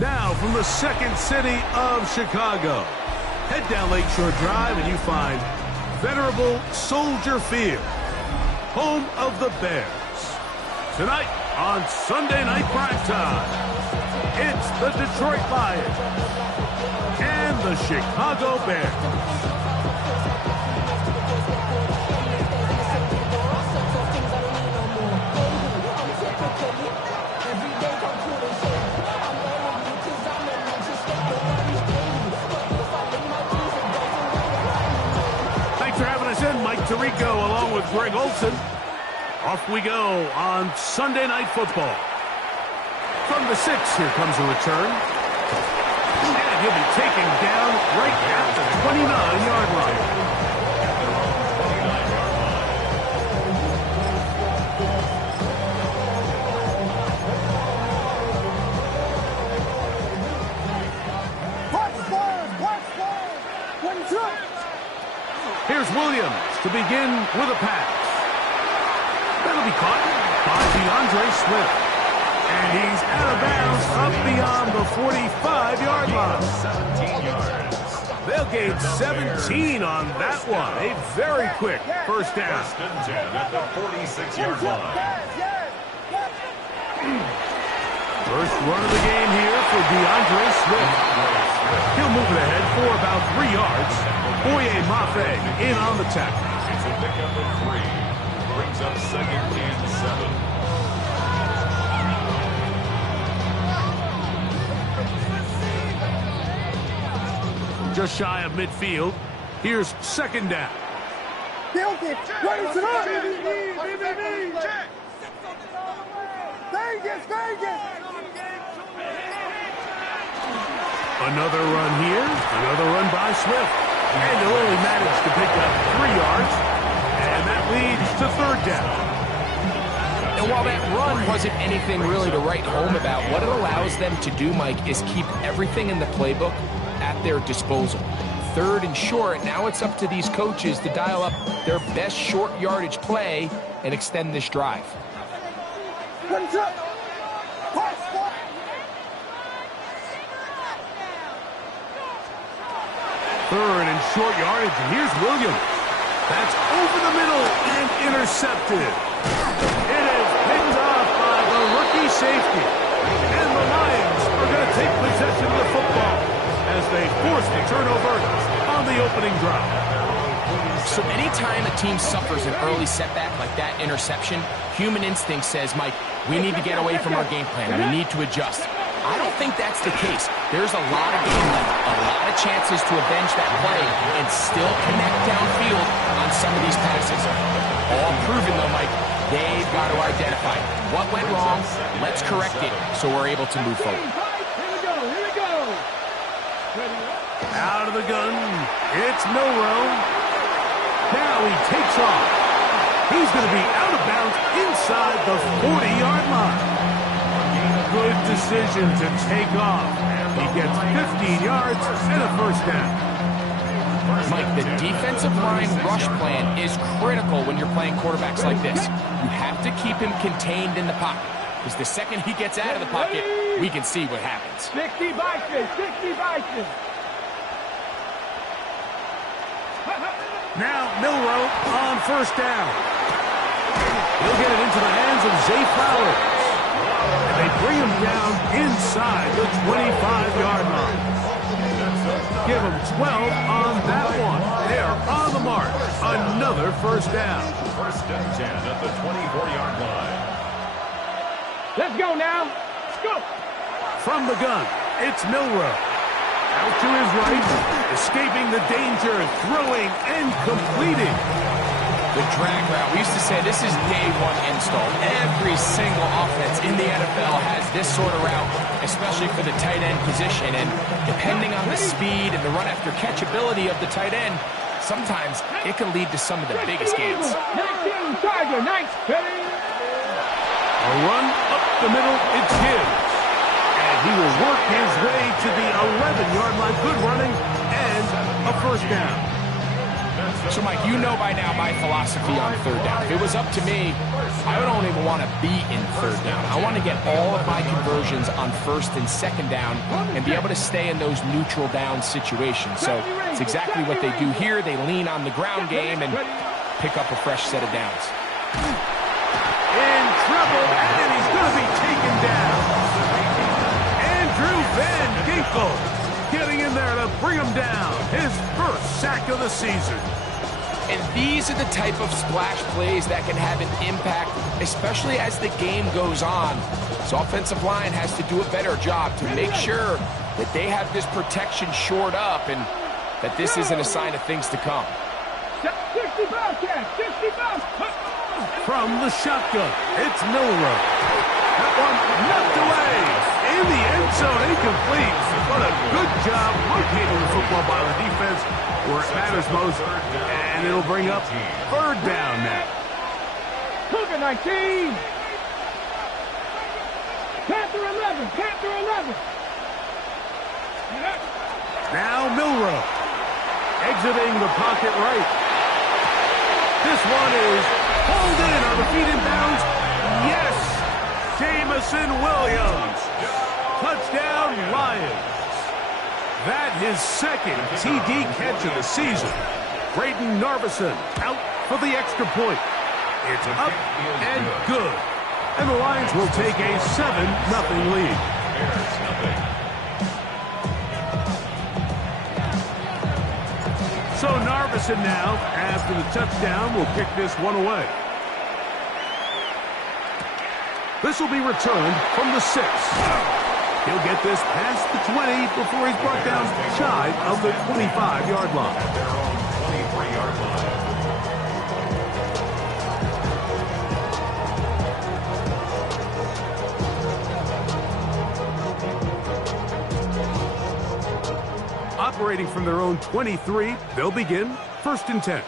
Now from the second city of Chicago, head down Lakeshore Drive and you find venerable Soldier Field, home of the Bears. Tonight on Sunday Night Primetime, it's the Detroit Lions and the Chicago Bears. Tirico along with Greg Olson. Off we go on Sunday Night Football. From the 6, here comes a return. And he'll be taken down right at the 29-yard line. Here's Williams to begin with a pass. That'll be caught by DeAndre Swift. And he's out of bounds up beyond the 45-yard line. 17 yards. They'll gain 17 on that one. A very quick first down. First and 10 at the 46-yard line. First run of the game here for DeAndre Swift. He'll move it ahead for about 3 yards. Boye Mafe in on the tackle. It's a pickup of 3. Brings up second and 7. Just shy of midfield. Here's second down. Another run here. Another run by Swift. And he'll only manage to pick up 3 yards. And that leads to third down. And while that run wasn't anything really to write home about, what it allows them to do, Mike, is keep everything in the playbook at their disposal. Third and short, now it's up to these coaches to dial up their best short yardage play and extend this drive. Third and short yardage, and here's Williams. That's over the middle and intercepted. It is picked off by the rookie safety. And the Lions are going to take possession of the football as they force the turnover on the opening drive. So anytime a team suffers an early setback like that interception, human instinct says, Mike, we need to get away from our game plan. We need to adjust. I don't think that's the case. There's a lot of game left, a lot of chances to avenge that play and still connect downfield on some of these passes. All proven, though, Mike, they've got to identify what went wrong, let's correct it so we're able to move forward. Here we go. Out of the gun, it's Milroe. Now he takes off. He's going to be out of bounds inside the 40-yard line. Good decision to take off. He gets 15 yards and a first down. Mike, the defensive line rush plan is critical when you're playing quarterbacks like this. You have to keep him contained in the pocket, because the second he gets out of the pocket, we can see what happens. 60 Bison, 60 Bison. Now Milroe on first down. He'll get it into the hands of Zay Flowers. And they bring him down inside the 25-yard line. Give him 12 on that one. They're on the mark. Another first down. First and 10 at the 24-yard line. Let's go now. Let's go. From the gun, it's Milroe. Out to his right, escaping the danger, throwing and completing. The drag route, we used to say this is day one install. Every single offense in the NFL has this sort of route, especially for the tight end position. And depending on the speed and the run after catch ability of the tight end, sometimes it can lead to some of the biggest gains. 19 Tiger, nice. A run up the middle, it's his. And he will work his way to the 11-yard line. Good running and a first down. So, Mike, you know by now my philosophy on third down. If it was up to me, I don't even want to be in third down. I want to get all of my conversions on first and second down and be able to stay in those neutral down situations. So it's exactly what they do here. They lean on the ground game and pick up a fresh set of downs. In trouble, and he's going to be taken down. Andrew Van Ginkel getting in there to bring him down. His first sack of the season. And these are the type of splash plays that can have an impact, especially as the game goes on. So offensive line has to do a better job to make sure that they have this protection shored up and that this isn't a sign of things to come. 65, Cat, 65. From the shotgun, it's Milrow. That one knocked away. In the end zone, incomplete. What a good job locating the football by the defense where it matters most. And it'll bring up third down now. Cougar 19. Panther 11. Panther 11. Now Milrow. Exiting the pocket right. This one is pulled in on the feet in bounds. Yes! Jamison Williams. Touchdown, Lions. That his second TD catch of the season. Braden Narveson out for the extra point. It's up and good. And the Lions will take a 7-0 lead. So Narveson now, after the touchdown, will kick this one away. This will be returned from the 6. He'll get this past the 20 before he's brought down shy of the 25-yard line. 23-yard line. Operating from their own 23, they'll begin 1st and 10.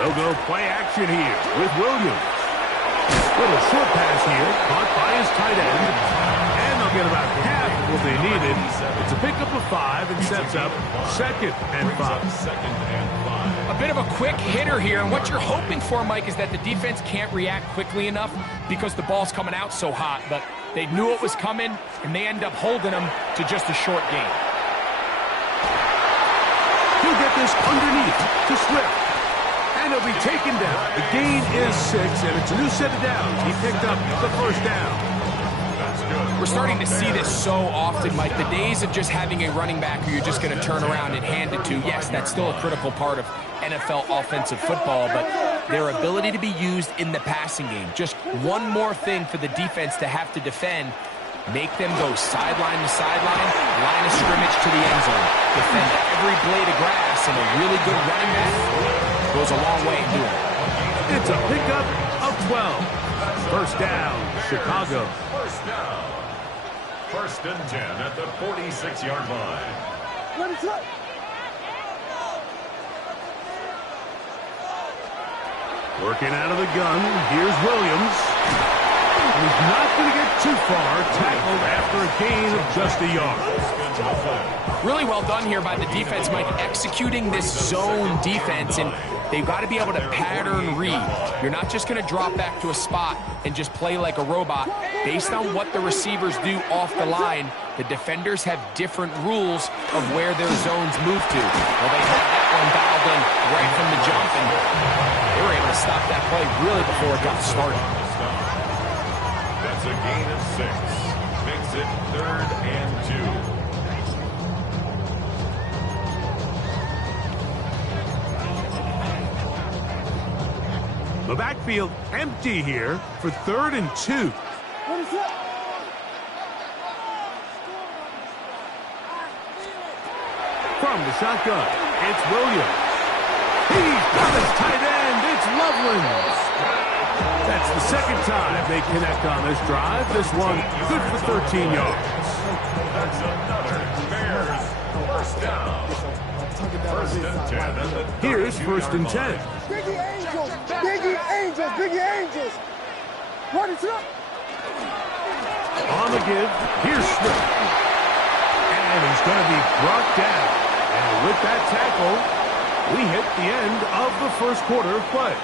They'll go play action here with Williams. Little short pass here, caught by his tight end. And they'll get about half of what they needed. It's a pickup of 5 and sets up 2nd and 5. A bit of a quick hitter here, and what you're hoping for, Mike, is that the defense can't react quickly enough because the ball's coming out so hot, but they knew it was coming, and they end up holding them to just a short gain. He'll get this underneath to Swift, and he'll be taken down. The gain is 6, and it's a new set of downs. He picked up the first down. We're starting to see this so often, Mike. The days of just having a running back who you're just going to turn around and hand it to, yes, that's still a critical part of NFL offensive football, but their ability to be used in the passing game. Just one more thing for the defense to have to defend. Make them go sideline to sideline, line of scrimmage to the end zone. Defend every blade of grass, and a really good running back goes a long way in doing it. It's a pickup of 12. First down, Chicago. First down. 1st and 10 at the 46-yard line. Working out of the gun, here's Williams. He's not going to get too far, tackled after a gain of just a yard. Really well done here by the defense, Mike, executing this zone defense, and they've got to be able to pattern read. You're not just going to drop back to a spot and just play like a robot. Based on what the receivers do off the line, the defenders have different rules of where their zones move to. Well, they had that one dialed in right from the jump, and they were able to stop that play really before it got started. That's a gain of 6. Makes it 3rd and 2. The backfield empty here for 3rd and 2. From the shotgun, it's Williams. He's got his tight end. It's Loveland. That's the second time they connect on this drive. This one good for 13 yards. That's another Bears first down. 1st and 10 at the Here's 1st and 10. Biggie Angels! Biggie Angels! Biggie Angels! What is up? On the give, here's Swift. And he's going to be brought down. And with that tackle, we hit the end of the first quarter of play.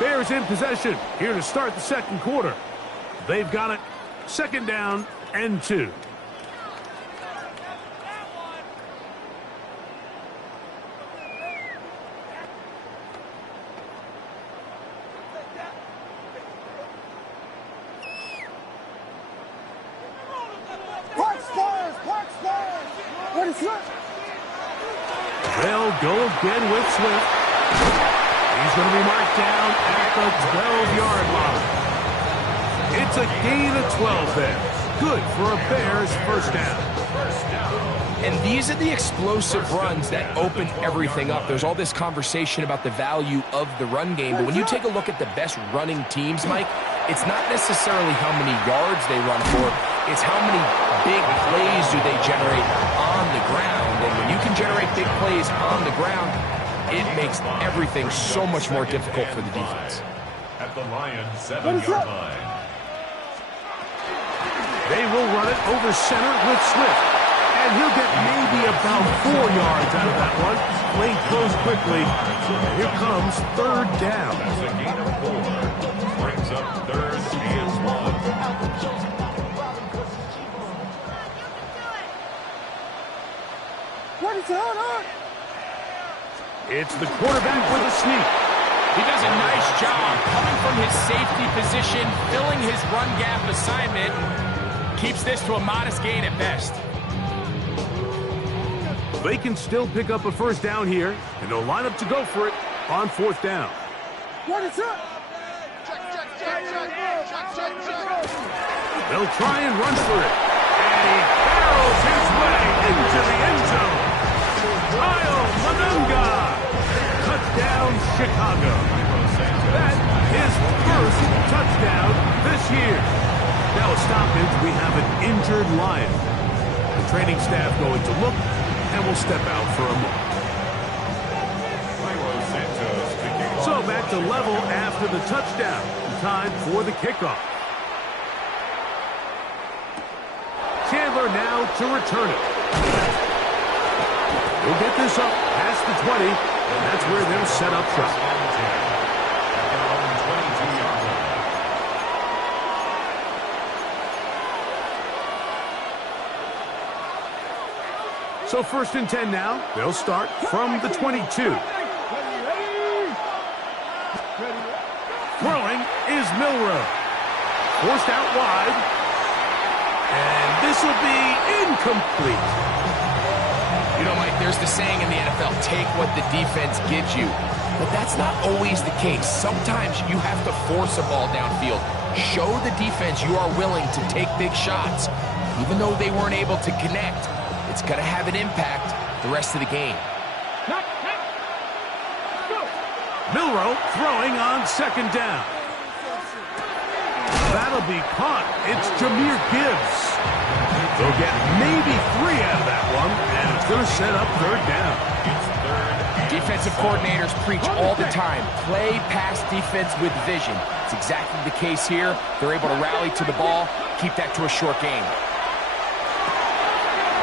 Bears in possession here to start the second quarter. They've got it. Second down and 2. They'll go again with Swift. He's going to be marked down at the 12-yard line. It's a gain of 12 there. Good for a Bears first down. And these are the explosive runs that open everything up. There's all this conversation about the value of the run game, but when you take a look at the best running teams, Mike, it's not necessarily how many yards they run for, it's how many big plays do they generate on the ground. And when you can generate big plays on the ground, it makes everything so much more difficult for the defense. At the Lions' 7-yard line. They will run it over center with Swift. And he'll get maybe about 4 yards out of that one. Lane closed quickly. And here comes third down. That's a gain of 4. Brings up third and 1. What is going on? It's the quarterback with a sneak. He does a nice job coming from his safety position, filling his run gap assignment, keeps this to a modest gain at best. They can still pick up a first down here, and they'll line up to go for it on fourth down. What is up? They'll try and run for it. And he barrels his way into the end zone. Kyle Manunga. Touchdown, Chicago. That is first touchdown this year. Now a stoppage, we have an injured Lion. The training staff going to look, and we'll step out for a moment. So back to level after the touchdown. Time for the kickoff. Chandler now to return it. He'll get this up past the 20, and that's where they'll set up shop. So first and 10 now. They'll start from the 22. Throwing is Milroe. Forced out wide. And this will be incomplete. You know, Mike, there's the saying in the NFL, take what the defense gives you. But that's not always the case. Sometimes you have to force a ball downfield. Show the defense you are willing to take big shots. Even though they weren't able to connect, it's going to have an impact the rest of the game. Milroe throwing on second down. That'll be caught. It's Jahmyr Gibbs. They'll get maybe 3 out of that one, and it's going to set up third down. Defensive coordinators preach all the time, play pass defense with vision. It's exactly the case here. They're able to rally to the ball, keep that to a short game.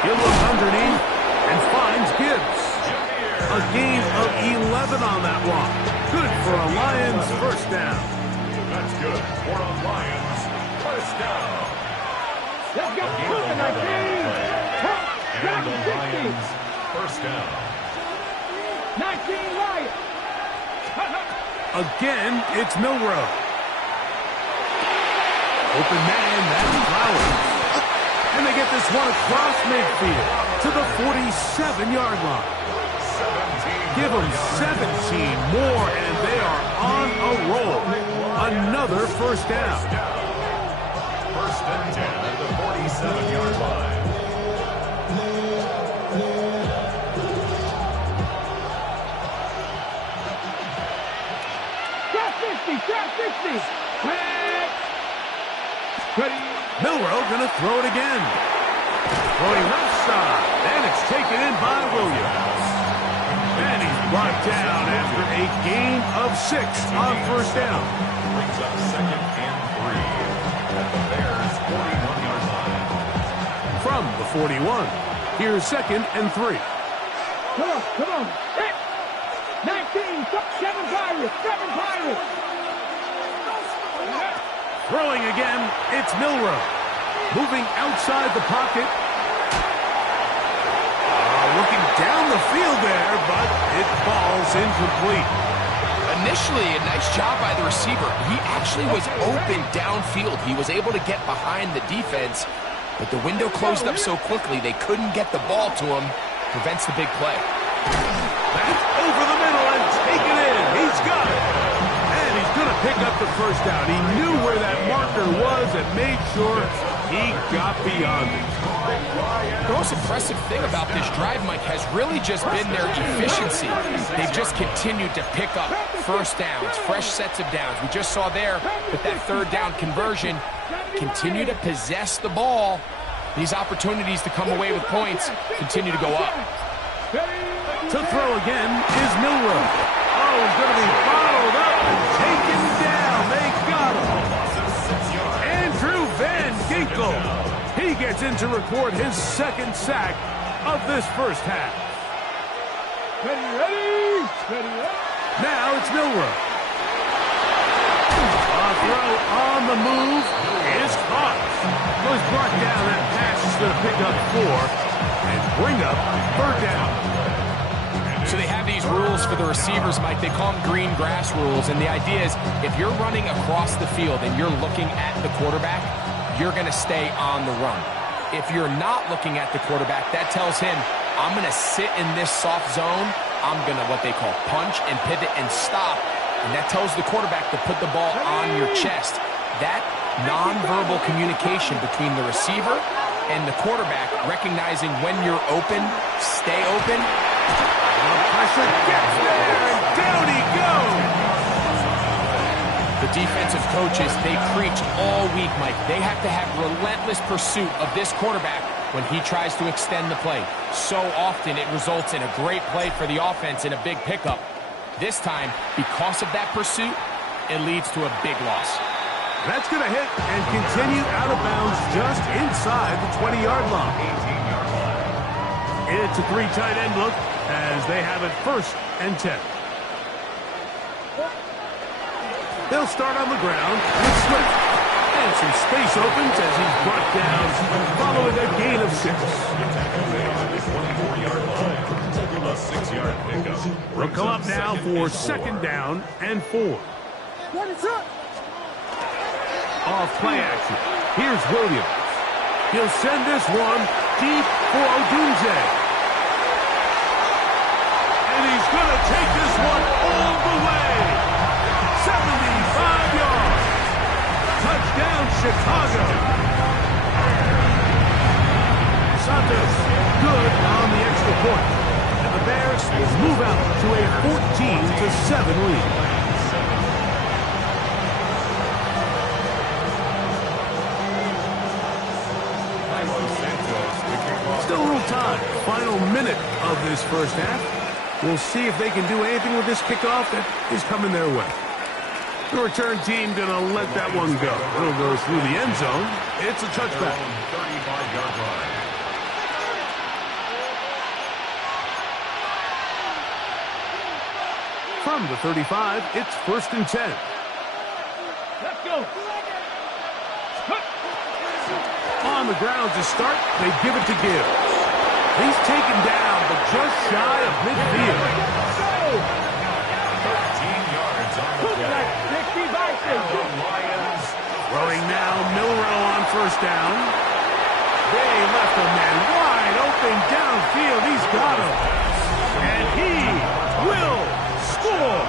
He'll look underneath and finds Gibbs. A gain of 11 on that one. Good for a Lions first down. That's good for a Lions first down. Let's go. And the Lions first down. 19 Lions. Again, it's Milroe. Open man, that's Flowers. And they get this one across midfield to the 47-yard line. Give them 17 more, and they are on a roll. Another first down. First and 10 at the 47-yard line. Trap 50. Milroe going to throw it again. Throwing left side, and it's taken in by Williams. And he's brought down after a gain of 6 on first down. Brings up second and 3 at the Bears' 41-yard line. From the 41, here's 2nd and 3. Come on. 19, 7 Pirates. Throwing again, it's Milroe. Moving outside the pocket. Looking down the field there, but it falls incomplete. Initially, a nice job by the receiver. He actually was open downfield. He was able to get behind the defense, but the window closed up so quickly they couldn't get the ball to him. Prevents the big play. That's over the middle and taken in. He's got it. And he's going to pick up the first down. He knew where that marker was and made sure he got beyond it. The most impressive thing about this drive, Mike, has really just been their efficiency. They've just continued to pick up first downs, fresh sets of downs. We just saw there with that 3rd down conversion, continue to possess the ball. These opportunities to come away with points continue to go up. To throw again is Milroe. Oh, he's going to be followed up and taken down. They got him. Andrew Van Ginkel. He gets in to record his 2nd sack of this first half. Ready. Now it's Milroe. A throw on the move is caught. Was brought down. That pass is going to pick up 4 and bring up 3rd down. So they have these rules for the receivers, Mike. They call them green grass rules. And the idea is if you're running across the field and you're looking at the quarterback, you're going to stay on the run. If you're not looking at the quarterback, that tells him, I'm going to sit in this soft zone. I'm going to what they call punch and pivot and stop. And that tells the quarterback to put the ball on your chest. That nonverbal communication between the receiver and the quarterback, recognizing when you're open, stay open. Pressure gets there, and down he goes. The defensive coaches, they preached all week, Mike. They have to have relentless pursuit of this quarterback when he tries to extend the play. So often it results in a great play for the offense and a big pickup. This time, because of that pursuit, it leads to a big loss. That's going to hit and continue out of bounds just inside the 20-yard line. It's a 3 tight end look as they have it 1st and 10. They'll start on the ground with Swift. And some space opens as he's brought down following a gain of 6. They'll come up now for 2nd down and 4. Off play action. Here's Williams. He'll send this one deep for Odunze. And he's going to take this one all the way. 75 yards. Touchdown, Chicago. Santos, good on the extra point. And the Bears will move out to a 14-7 lead. Still a little time. Final minute of this first half. We'll see if they can do anything with this kickoff that is coming their way. The return team going to let that one go. It'll go through the end zone. It's a touchback. 35-yard line. From the 35, it's 1st and 10. Let's go. On the ground to start, they give it to Gibbs. He's taken down, but just shy of midfield. 13 yards on the play. The Lions. Throwing now, Milroe on 1st down. They left a man wide open downfield. He's got him. And he will score.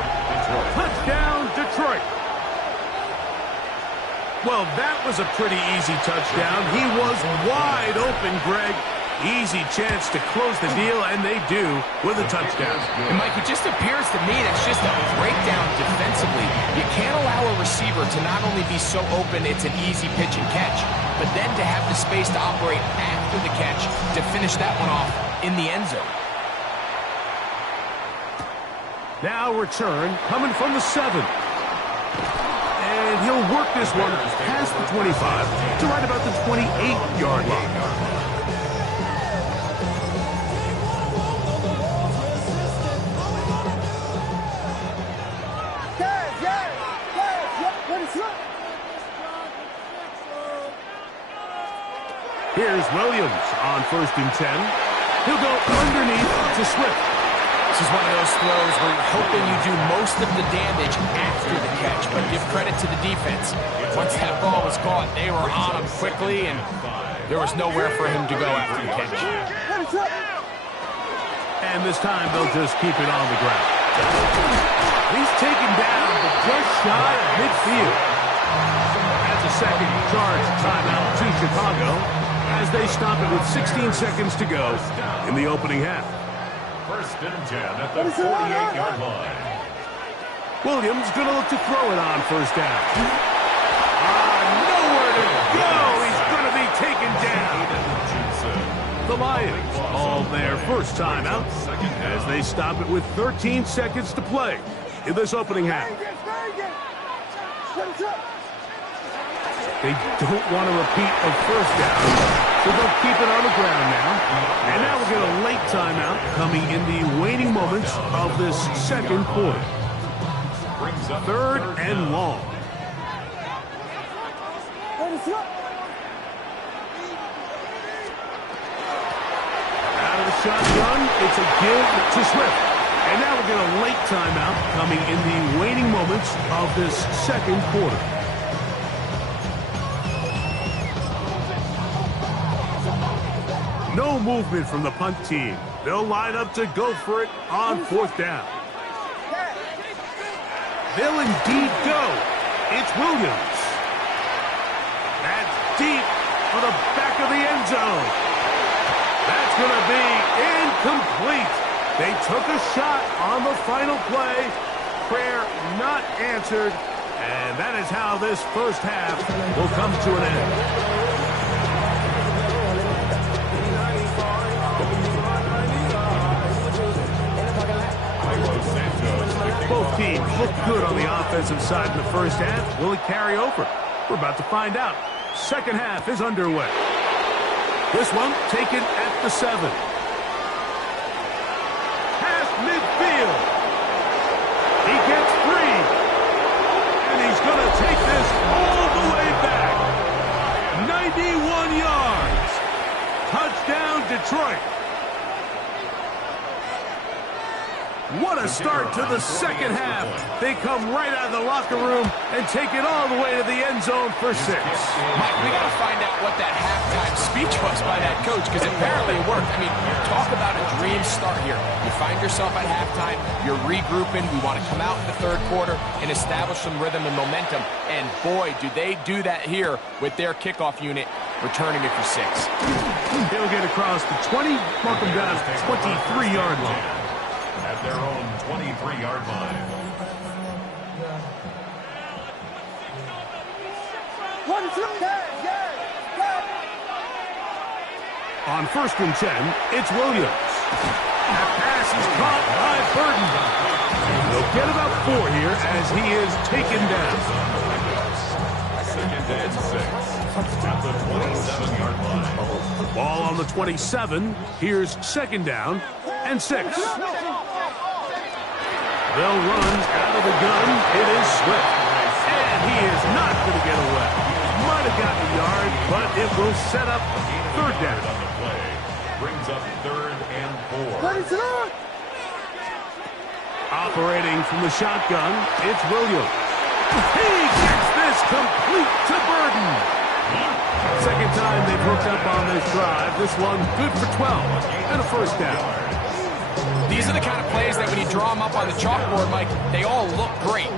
Touchdown, Detroit. Well, that was a pretty easy touchdown. He was wide open, Greg. Easy chance to close the deal, and they do with a touchdown. And, Mike, it just appears to me that's just a breakdown defensively. You can't allow a receiver to not only be so open it's an easy pitch and catch, but then to have the space to operate after the catch to finish that one off in the end zone. Now return coming from the 7. And he'll work this one past the 25 to right about the 28-yard line. Here's Williams on 1st and 10. He'll go underneath to Swift. This is one of those throws where you're hoping you do most of the damage after the catch, but give credit to the defense. Once that ball was caught, they were on him quickly, and there was nowhere for him to go after the catch. And this time, they'll just keep it on the ground. He's taken down, but just shy of midfield. That's a second charge timeout to Chicago as they stop it with 16 seconds to go in the opening half. 1st and 10 at the 48-yard line. Williams going to look to throw it on 1st down. Nowhere to go. He's going to be taken down. The Lions call their first timeout as they stop it with 13 seconds to play in this opening half. They don't want to repeat a 1st down, so they'll keep it on the ground now. And now we'll get a late timeout coming in the waning moments of this second quarter. 3rd and long. Out of the shotgun, it's a give to Swift. And now we'll get a late timeout coming in the waning moments of this second quarter. No movement from the punt team. They'll line up to go for it on 4th down. They'll indeed go. It's Williams. That's deep for the back of the end zone. That's going to be incomplete. They took a shot on the final play. Prayer not answered. And that is how this first half will come to an end. Both teams look good on the offensive side in the first half. Will it carry over? We're about to find out. Second half is underway. This one taken at the 7. Past midfield. He gets free. And he's going to take this all the way back. 91 yards. Touchdown, Detroit. What a start to the second half. They come right out of the locker room and take it all the way to the end zone for 6. Mike, we got to find out what that halftime speech was by that coach, because apparently it worked. I mean, talk about a dream start here. You find yourself at halftime, you're regrouping, we want to come out in the 3rd quarter and establish some rhythm and momentum. And boy, do they do that here with their kickoff unit returning it for 6. He'll get across the 20, mark him down to the 23-yard line. At their own 23-yard line. On 1st and 10, it's Williams. That pass is caught by Burton. They'll get about 4 here as he is taken down. 2nd and 6 at the 27-yard line. Ball on the 27. Here's 2nd down and 6. They'll run out of the gun. It is Swift. And he is not going to get away. Might have gotten a yard, but it will set up 3rd down. On the play. Brings up 3rd and 4. Operating from the shotgun, it's Williams. He gets this complete to Burton. Second time they've hooked up on this drive. This one good for 12 and a 1st down. These are the kind of plays that when you draw them up on the chalkboard, Mike, they all look great.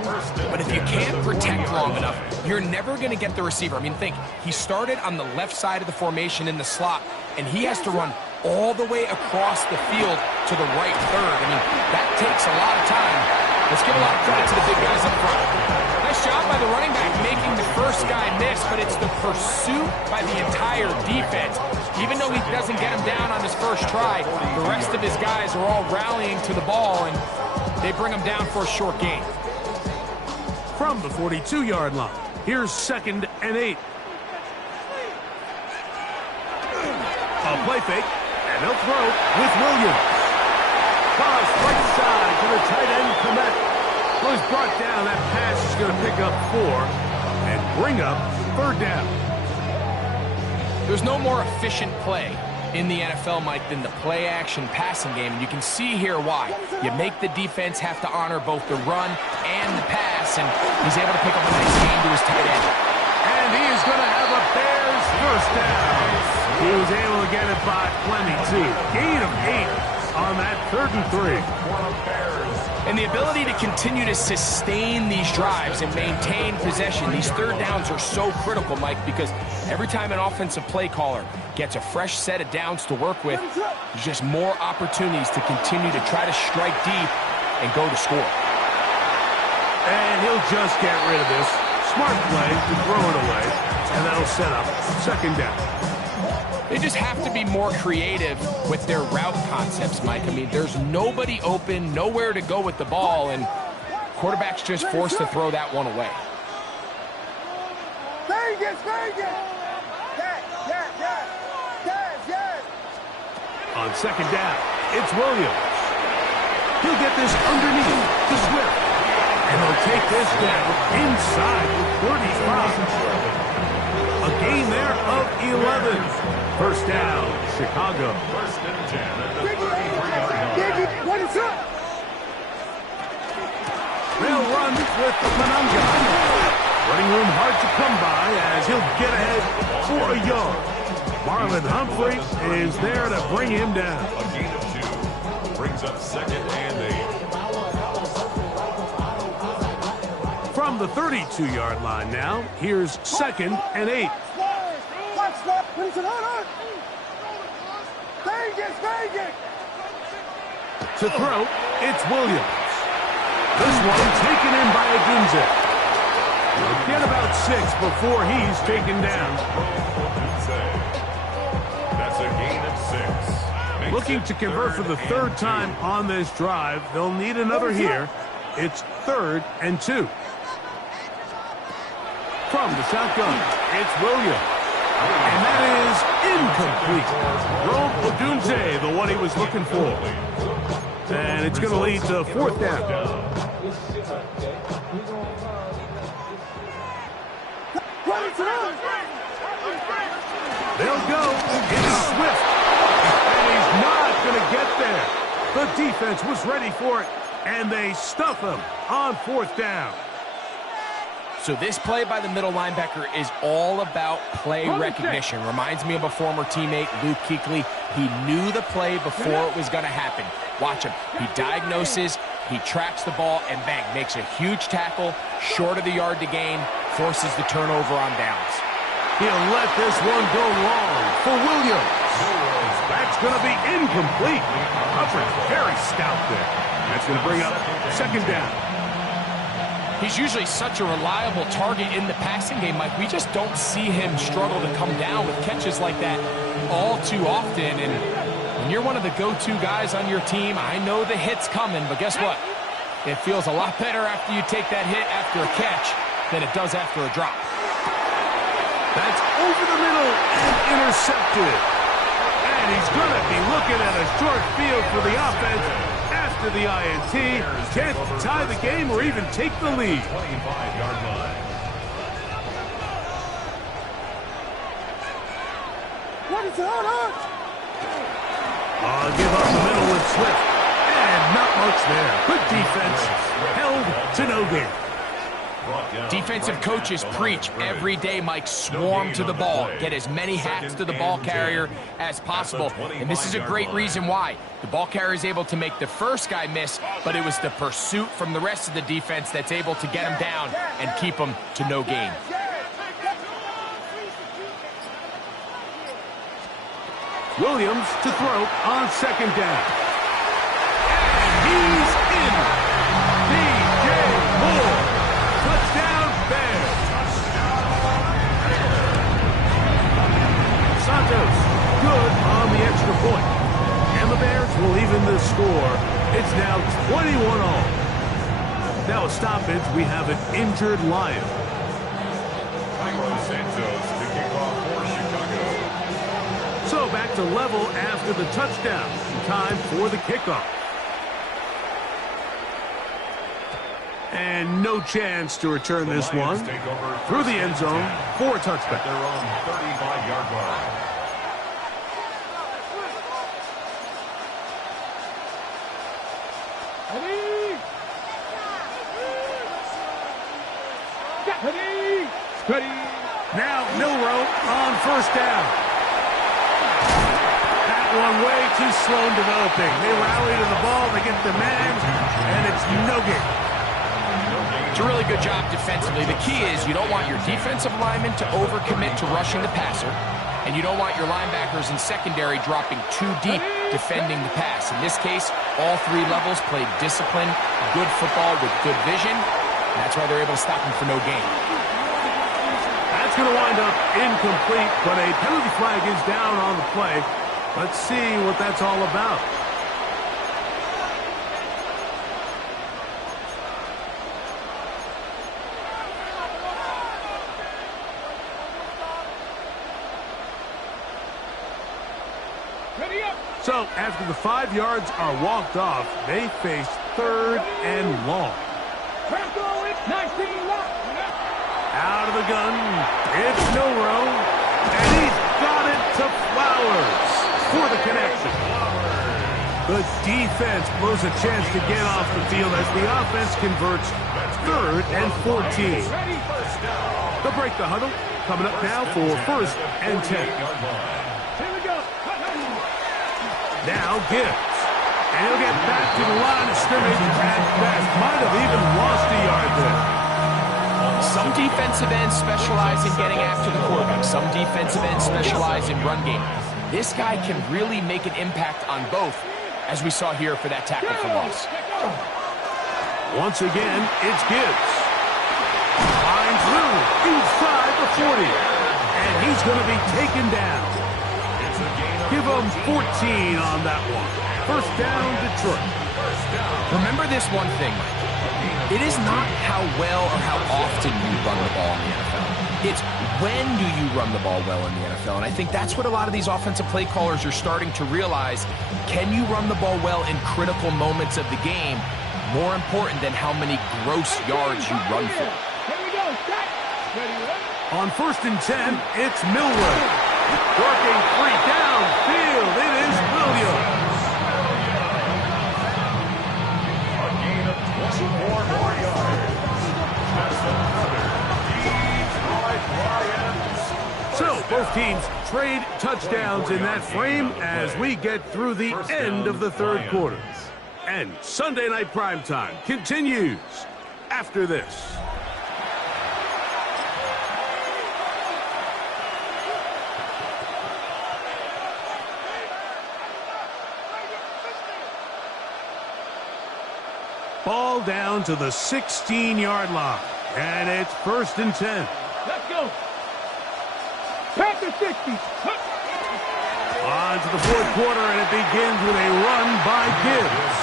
But if you can't protect long enough, you're never going to get the receiver. I mean, think, he started on the left side of the formation in the slot, and he has to run all the way across the field to the right 3rd. I mean, that takes a lot of time. Let's give a lot of credit to the big guys up front. Nice job by the running back making the first guy miss, but it's the pursuit by the entire defense. Even though he doesn't get him down on his first try, the rest of his guys are all rallying to the ball, and they bring him down for a short gain. From the 42-yard line, here's 2nd and 8. A play fake, and they'll throw with Williams. Cross right side to the tight end, Komet. Well, he's brought down. That pass is going to pick up 4 and bring up 3rd down. There's no more efficient play in the NFL, Mike, than the play-action passing game. And you can see here why. You make the defense have to honor both the run and the pass, and he's able to pick up a nice gain to his tight end. And he is going to have a Bears first down. He was able to get it by plenty, too. Gain of 8 on that 3rd and 3. And the ability to continue to sustain these drives and maintain possession, these 3rd downs are so critical, Mike, because every time an offensive play caller gets a fresh set of downs to work with, there's just more opportunities to continue to try to strike deep and go to score. And he'll just get rid of this. Smart play to throw it away, and that'll set up 2nd down. They just have to be more creative with their route concepts, Mike. I mean, there's nobody open, nowhere to go with the ball, and quarterback's just forced to throw that one away. On 2nd down, it's Williams. He'll get this underneath to Swift. And he'll take this down inside the 35. A gain there of 11. First down, Chicago. 1st and 10 at the 33-yard line. They'll run with Manunga. Running room hard to come by as he'll get ahead for a yard. Marlon Humphrey is there to bring him down. A gain of 2 brings up 2nd and 8. From the 32-yard line now, here's 2nd and 8. To throw, it's Williams. This one taken in by Odunze. He'll get about 6 before he's taken down. That's a gain of 6. Looking to convert for the 3rd time on this drive. They'll need another here. It's 3rd and 2. From the shotgun, it's Williams. And that is incomplete. Rome Odunze, the one he was looking for. And it's going to lead to 4th down. They'll go. It's Swift. And he's not going to get there. The defense was ready for it, and they stuff him on 4th down. So this play by the middle linebacker is all about play recognition. Reminds me of a former teammate, Luke Kuechly. He knew the play before it was going to happen. Watch him. He diagnoses, he tracks the ball, and bang, makes a huge tackle, short of the yard to gain, forces the turnover on downs. He'll let this one go long for Williams. That's going to be incomplete. Humphrey very stout there. That's going to bring up 2nd down. He's usually such a reliable target in the passing game, Mike. We just don't see him struggle to come down with catches like that all too often. And when you're one of the go-to guys on your team, I know the hit's coming, but guess what? It feels a lot better after you take that hit after a catch than it does after a drop. That's over the middle and intercepted. And he's going to be looking at a short field for the offense after the INT. Can't tie the game or even take the lead. 25-yard line. Give up the middle with Swift. And not much there. Good defense. Held to no gain. Defensive coaches preach every day, Mike, swarm to the ball. Get as many hats to the ball carrier as possible. And this is a great reason why. The ball carrier is able to make the first guy miss, but it was the pursuit from the rest of the defense that's able to get him down and keep him to no gain. Williams to throw on 2nd down. And he's in. DJ Moore. Touchdown, Bears. Santos, good on the extra point. And the Bears will even the score. It's now 21-all. Now a stoppage, we have an injured Lion. Santos to kick off for Chicago. So back to level after the touchdown. Time for the kickoff. And no chance to return this one through the end zone for a touchback. They're on 35-yard line. Now Milroe on first down. That one way too slow in developing. They rally to the ball, they get the man, and it's no gain. It's a really good job defensively. The key is you don't want your defensive linemen to overcommit to rushing the passer, and you don't want your linebackers in secondary dropping too deep defending the pass. In this case, all three levels played disciplined, good football with good vision. And that's why they're able to stop him for no gain. That's going to wind up incomplete, but a penalty flag is down on the play. Let's see what that's all about. So, after the 5 yards are walked off, they face 3rd and long. Out of the gun, it's Milroe, and he's got it to Flowers for the connection. The defense blows a chance to get off the field as the offense converts 3rd and 14. They'll break the huddle, coming up now for 1st and 10. Now Gibbs, and he'll get back to the line of scrimmage at best. Might have even lost a yard there. Some defensive ends specialize in getting after the quarterback. Some defensive ends specialize in run game. This guy can really make an impact on both, as we saw here for that tackle for loss. Once again, it's Gibbs. Finds room inside the 40, and he's going to be taken down. Give him 14 on that one. 1st down, Detroit. Remember this one thing, Mike. It is not how well or how often you run the ball in the NFL. It's when do you run the ball well in the NFL. And I think that's what a lot of these offensive play callers are starting to realize. Can you run the ball well in critical moments of the game? More important than how many gross yards you run for. On 1st and 10, it's Milroe. Working free downfield, it is Williams. A gain of 24 more yards. That's another deep drive, Lions. So, both teams trade touchdowns in that frame as we get through the end of the 3rd quarter. And Sunday Night Primetime continues after this. Ball down to the 16-yard line, and it's 1st and 10. Let's go. Pack the 60. On to the 4th quarter, and it begins with a run by Gibbs.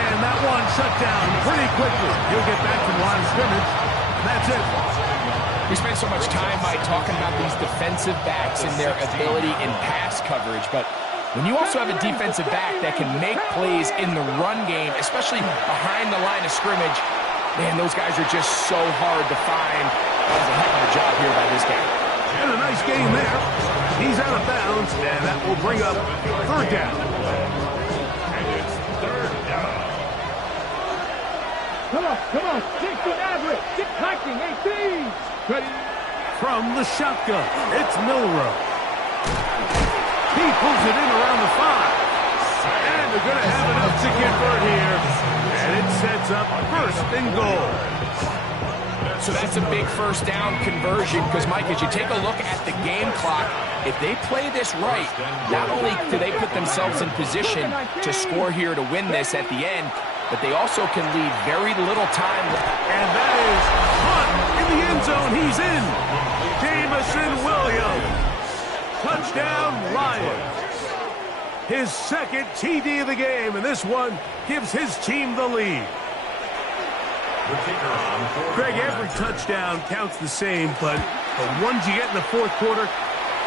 And that one shut down pretty quickly. He'll get back to the line of scrimmage, and that's it. We spend so much time, Mike, talking about these defensive backs and their ability in pass coverage, but when you also have a defensive back that can make plays in the run game, especially behind the line of scrimmage, man, those guys are just so hard to find. That was a heck of a job here by this guy. And a nice game there. He's out of bounds, and that will bring up 3rd down. And it's 3rd down. Come on. 16 average. Get hiking. 18. Ready. From the shotgun, it's Milroe. He pulls it in around the 5. And they're going to have enough to convert here. And it sets up 1st and goal. So that's a big 1st down conversion because, Mike, as you take a look at the game clock, if they play this right, not only do they put themselves in position to score here to win this at the end, but they also can leave very little time. And that is Hunt in the end zone. He's in. Jamison Williams. Touchdown, Lions. His 2nd TD of the game, and this one gives his team the lead. The kicker on fourth Greg, down. every touchdown counts the same, but the ones you get in the fourth quarter,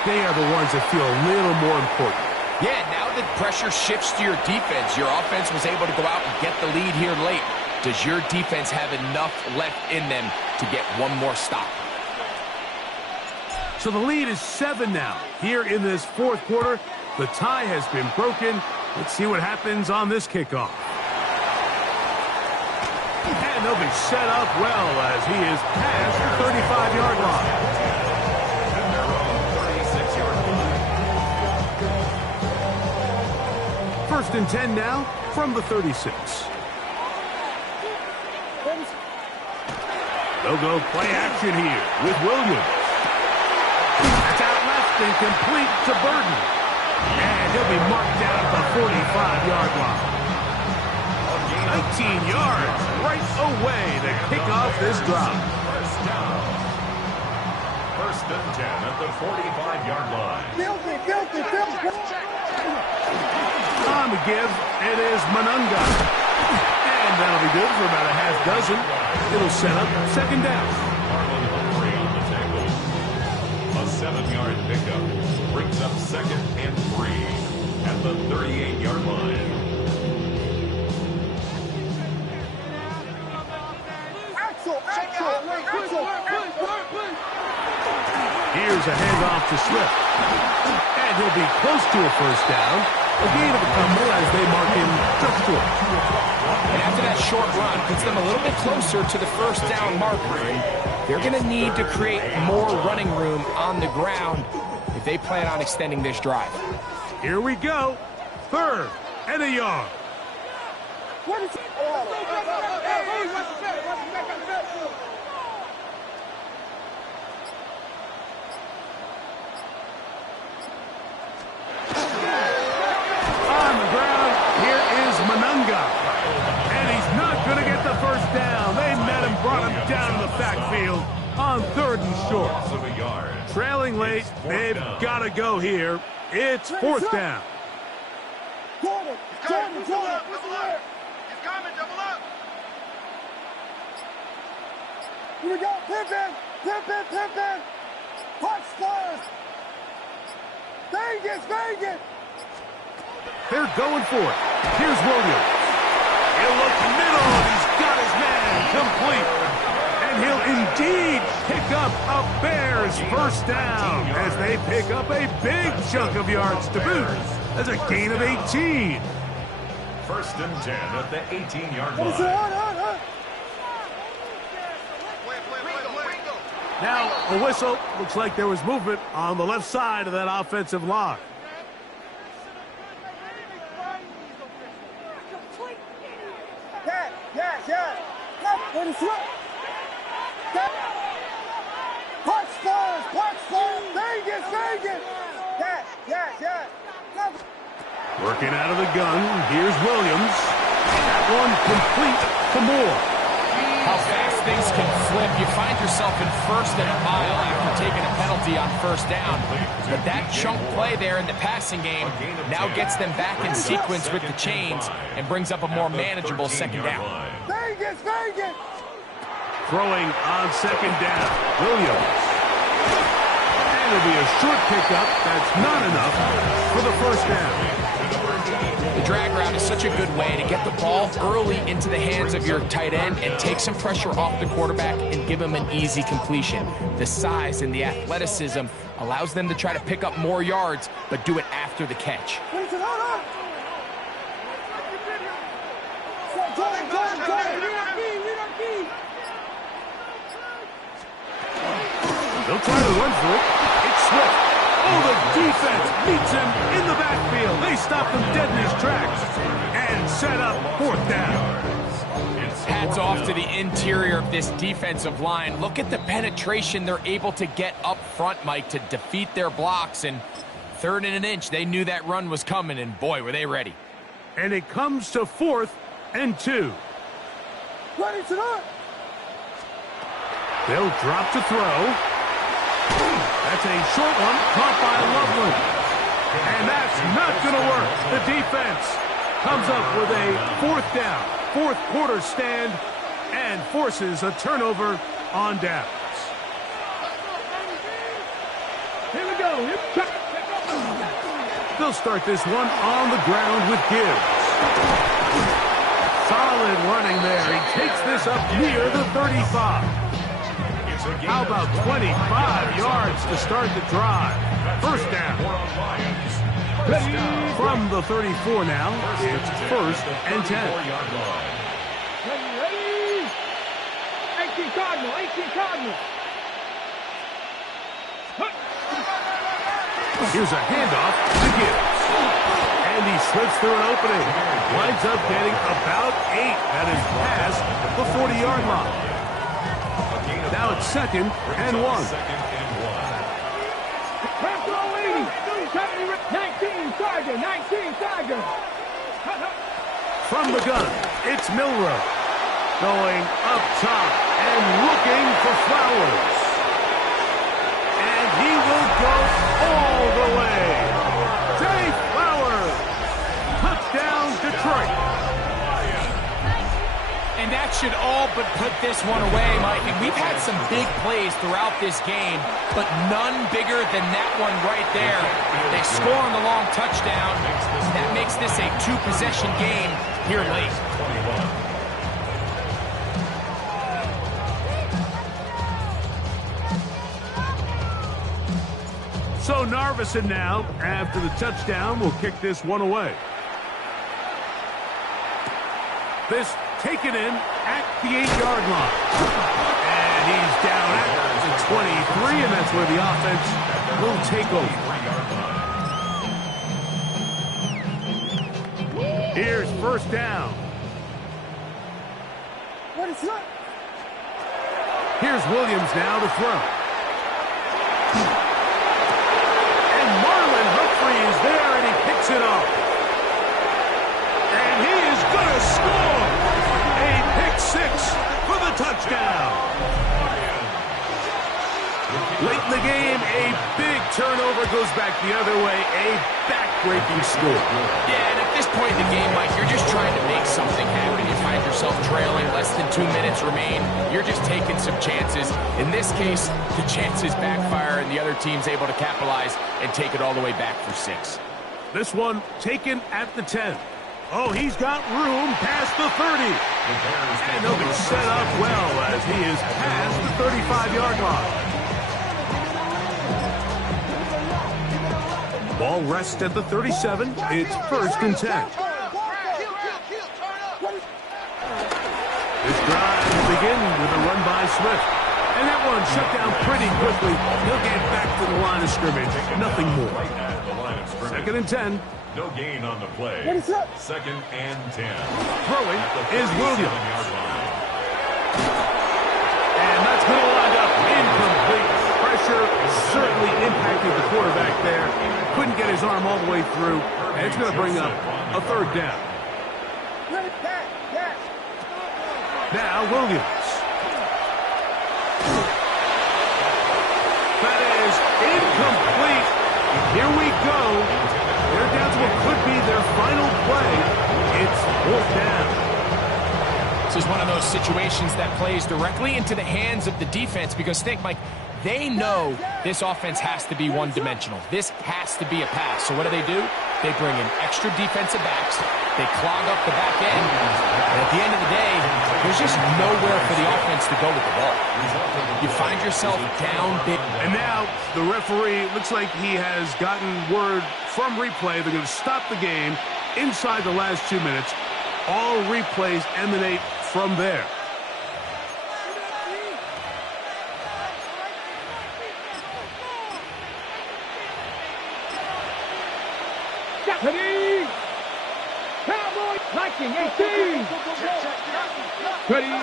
they are the ones that feel a little more important. Yeah, now that pressure shifts to your defense, your offense was able to go out and get the lead here late. Does your defense have enough left in them to get one more stop? So the lead is 7 now. Here in this fourth quarter, the tie has been broken. Let's see what happens on this kickoff. And they'll be set up well as he is past the 35-yard line. And their own 36-yard line. First and 10 now from the 36. They'll go play action here with Williams. That's out left and complete to Burton. And he'll be marked down at the 45-yard line. 19 yards right away to kick off this drive. First down. First and 10 at the 45-yard line. Guilty. On the give, it is Manunga. And that'll be good for about a half dozen. It'll set up second down. Marlon Humphrey on the tackle. A 7-yard pickup brings up second and 3 at the 38-yard line. Here's a handoff to Swift. And he'll be close to a first down. A gain of a couple as they mark him just short. And after that short run, puts them a little bit closer to the first down marker. They're going to need to create more running room on the ground if they plan on extending this drive. Here we go. Third and a yard. On the ground, here is Manunga. And he's not going to get the first down. They met him, brought him down to the backfield on third and short. Loss of a yard. Trailing late, they've got to go here. It's fourth down. Jordan. Here we go. Pimpin. Punch first. Vegas. They're going for it. Here's Williams. He'll look middle, and he's got his man complete. And he'll indeed pick up a Bears first down as they pick up a big chunk of yards to boot. That's a gain of 18. First and 10 at the 18-yard line. Now, a whistle. Looks like there was movement on the left side of that offensive line. Yeah. Punch first. Vegas. Yeah. Working out of the gun. Here's Williams. That one complete to Moore. How fast things can flip. You find yourself in first and a mile after taking a penalty on first down. But that chunk play there in the passing game now gets them back in sequence with the chains and brings up a more manageable second down. Vegas. Throwing on second down. Williams. And it'll be a short pickup. That's not enough for the first down. The drag route is such a good way to get the ball early into the hands of your tight end and take some pressure off the quarterback and give him an easy completion. The size and the athleticism allows them to try to pick up more yards, but do it after the catch. They'll try to run for it. It's Swift. Oh, the defense meets him in the backfield. They stop him dead in his tracks and set up fourth down. Hats off to the interior of this defensive line. Look at the penetration they're able to get up front, Mike, to defeat their blocks. And third and an inch, they knew that run was coming, and boy, were they ready. And it comes to 4th and 2. Ready to run. They'll drop to throw. That's a short one, caught by Loveland. And that's not going to work. The defense comes up with a fourth down. Fourth quarter stand and forces a turnover on downs. Here we go. They'll start this one on the ground with Gibbs. Solid running there. He takes this up near the 35. How about 25 yards to start the drive? First down. From the 34 now, it's first and 10. Ready? 18 Cardinal, 18 Cardinal. Here's a handoff to Gibbs. And he slips through an opening. Winds up getting about 8. That is past the 40-yard line. Now it's second and 1. 19 Tiger, 19 Tiger. From the gun, it's Milrow. Going up top and looking for Flowers. And he will go all the way. Zay Flowers. Touchdown, Detroit. And that should all but put this one away, Mike. And we've had some big plays throughout this game, but none bigger than that one right there. They score on the long touchdown. That makes this a two-possession game here late. So Narveson now, after the touchdown, will kick this one away. This taken in at the 8-yard line. And he's down at the 23, and that's where the offense will take over. Here's first down. What is that? Here's Williams now to throw. And Marlon Humphrey is there, and he picks it up. And he is going to score. A pick six for the touchdown. Late in the game, a big turnover goes back the other way. A back-breaking score. Yeah, and at this point in the game, Mike, you're just trying to make something happen. You find yourself trailing, less than 2 minutes remain. You're just taking some chances. In this case, the chances backfire, and the other team's able to capitalize and take it all the way back for 6. This one taken at the 10. Oh, he's got room past the 30. And he'll be set up well as he is past the 35-yard line. Ball rests at the 37. It's first and 10. This drive will begin with a run by Swift. And that one shut down pretty quickly. He'll get back to the line of scrimmage. Nothing more. Second and 10. No gain on the play. What is that? Second and 10. Throwing is Williams. And that's going to wind up incomplete. Pressure certainly impacted the quarterback there. Couldn't get his arm all the way through. And it's going to bring up a third down. Now Williams. That is incomplete. Here we go. They're down to what could be their final play. It's fourth down. This is one of those situations that plays directly into the hands of the defense because think, Mike, they know this offense has to be one-dimensional. This has to be a pass. So what do? They bring in extra defensive backs. They clog up the back end. And at the end of the day, there's just nowhere for the offense to go with the ball. You find yourself down big. And now the referee looks like he has gotten word from replay. They're going to stop the game inside the last 2 minutes. All replays emanate from there. Ready? Cowboy Viking 18. Ready?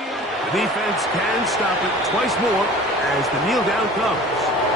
The defense can stop it twice more as the kneel down comes.